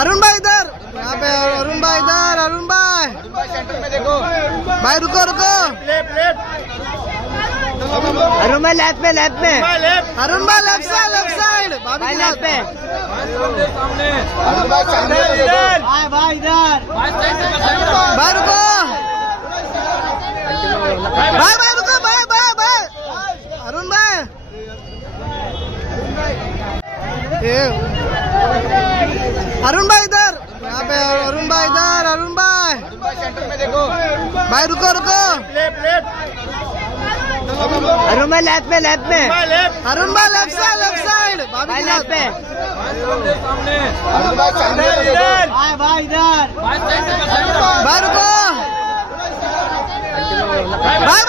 अरुण भाई इधर, यहाँ पे अरुण भाई इधर, अरुण भाई सेंटर में देखो भाई, रुको रुको, अरुण भाई लेफ्ट में, अरुण भाई लेफ्ट साइड भाई लेफ्ट पे, भाई इधर, भाई रुको, भाई रुको, भाई अरुण भाई, अरुण भाई इधर, यहाँ पे अरुण भाई इधर, अरुण भाई सेंटर में देखो भाई, रुको रुको, अरुण भाई लेफ्ट में, अरुण भाई लेफ्ट साइड भाई लेफ्ट पे, भाई इधर, भाई रुको, भाई